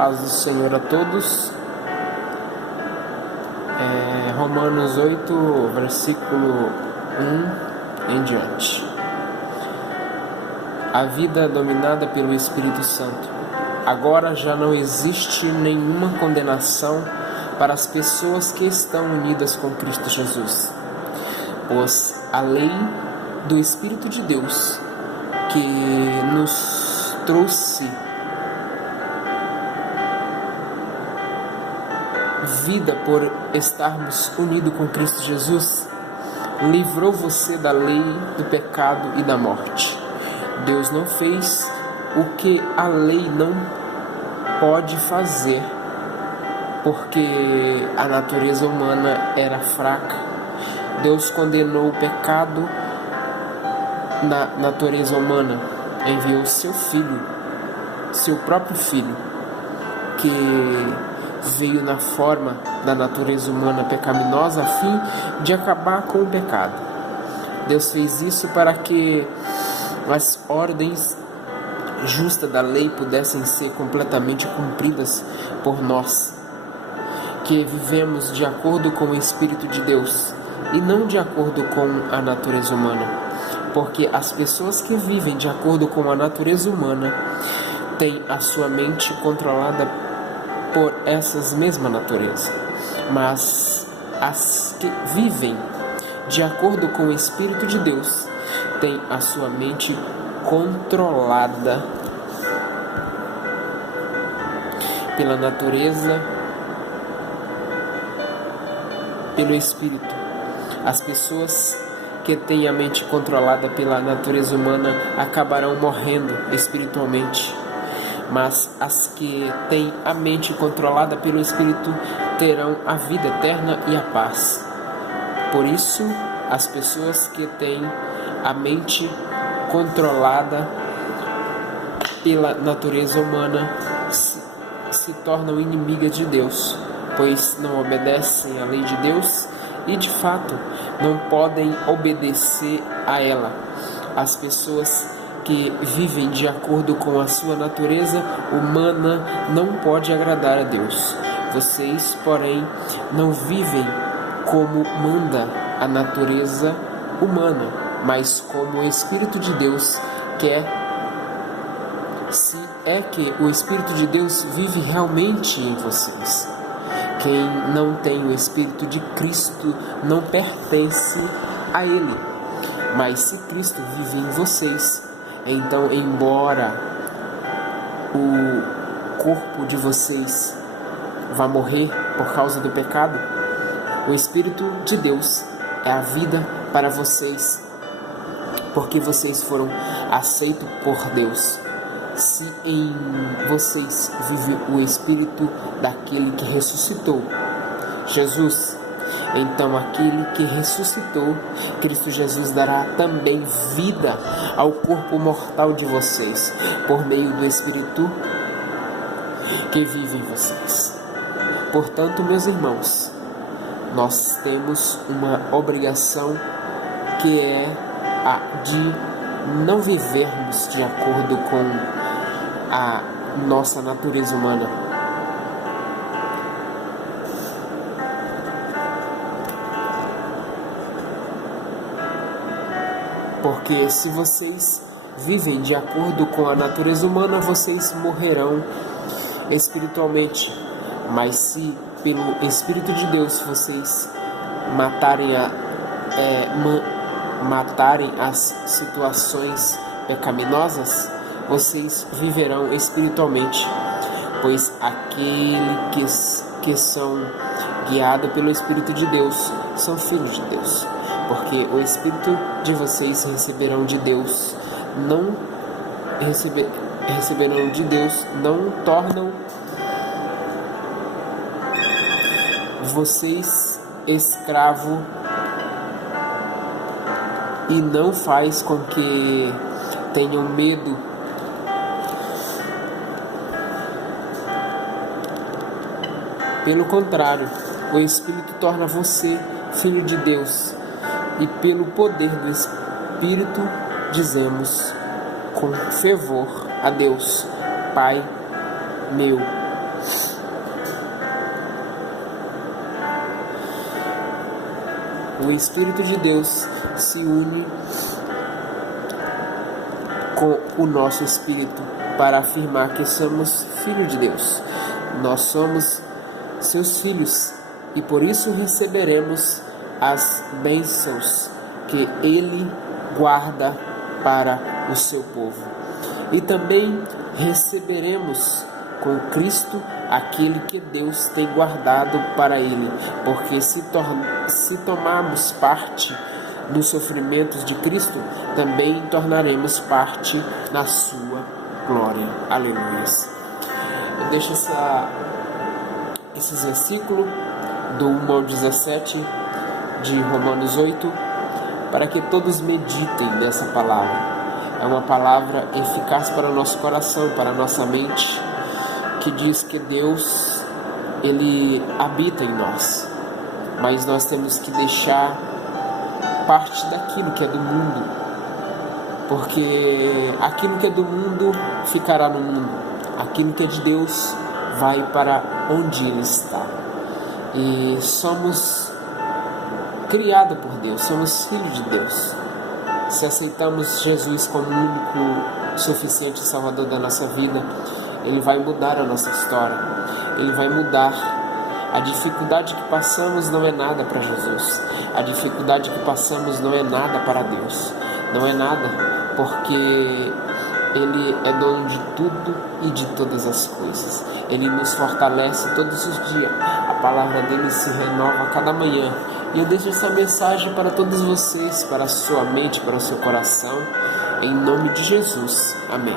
Paz do Senhor a todos. Romanos 8, versículo 1 em diante. A vida dominada pelo Espírito Santo. Agora já não existe nenhuma condenação para as pessoas que estão unidas com Cristo Jesus, pois a lei do Espírito de Deus que nos trouxe vida por estarmos unidos com Cristo Jesus, livrou você da lei do pecado e da morte. Deus não fez o que a lei não pode fazer, porque a natureza humana era fraca. Deus condenou o pecado na natureza humana, enviou seu filho, seu próprio filho, que veio na forma da natureza humana pecaminosa a fim de acabar com o pecado. Deus fez isso para que as ordens justas da lei pudessem ser completamente cumpridas por nós, que vivemos de acordo com o Espírito de Deus e não de acordo com a natureza humana, porque as pessoas que vivem de acordo com a natureza humana têm a sua mente controlada por essas mesmas naturezas, mas as que vivem de acordo com o Espírito de Deus têm a sua mente controlada pela natureza, pelo Espírito. As pessoas que têm a mente controlada pela natureza humana acabarão morrendo espiritualmente, mas as que têm a mente controlada pelo Espírito terão a vida eterna e a paz. Por isso, as pessoas que têm a mente controlada pela natureza humana se tornam inimigas de Deus, pois não obedecem à lei de Deus e, de fato, não podem obedecer a ela. As pessoas que vivem de acordo com a sua natureza humana não podem agradar a Deus. Vocês, porém, não vivem como manda a natureza humana, mas como o Espírito de Deus quer. Se é que o Espírito de Deus vive realmente em vocês. Quem não tem o Espírito de Cristo não pertence a Ele. Mas se Cristo vive em vocês, então, embora o corpo de vocês vá morrer por causa do pecado, o Espírito de Deus é a vida para vocês, porque vocês foram aceitos por Deus. Se em vocês vive o Espírito daquele que ressuscitou Jesus, então aquele que ressuscitou Cristo Jesus dará também vida ao corpo mortal de vocês, por meio do Espírito que vive em vocês. Portanto, meus irmãos, nós temos uma obrigação, que é a de não vivermos de acordo com a nossa natureza humana. Porque se vocês vivem de acordo com a natureza humana, vocês morrerão espiritualmente. Mas se pelo Espírito de Deus vocês matarem as situações pecaminosas, vocês viverão espiritualmente, pois aqueles que são guiados pelo Espírito de Deus são filhos de Deus, porque o Espírito de vocês receberão de Deus, não tornam vocês escravo e não faz com que tenham medo. Pelo contrário, o Espírito torna você filho de Deus, e pelo poder do Espírito dizemos com fervor a Deus: Pai meu. O Espírito de Deus se une com o nosso espírito para afirmar que somos filhos de Deus. Nós somos seus filhos e por isso receberemos as bênçãos que Ele guarda para o seu povo. E também receberemos com Cristo aquele que Deus tem guardado para Ele, porque se tomarmos parte nos sofrimentos de Cristo, também tornaremos parte na sua glória. Aleluia. Eu deixo esses versículos do 1 ao 17 de Romanos 8 para que todos meditem nessa palavra. É uma palavra eficaz para o nosso coração, para a nossa mente, que diz que Deus, Ele habita em nós, mas nós temos que deixar parte daquilo que é do mundo, porque aquilo que é do mundo ficará no mundo, aquilo que é de Deus vai para onde Ele está. E somos criados por Deus, somos filhos de Deus. Se aceitamos Jesus como o único suficiente Salvador da nossa vida, Ele vai mudar a nossa história, Ele vai mudar. A dificuldade que passamos não é nada para Jesus. A dificuldade que passamos não é nada para Deus. Não é nada, porque Ele é dono de tudo e de todas as coisas. Ele nos fortalece todos os dias. A palavra dele se renova a cada manhã. E eu deixo essa mensagem para todos vocês, para a sua mente, para o seu coração, em nome de Jesus. Amém.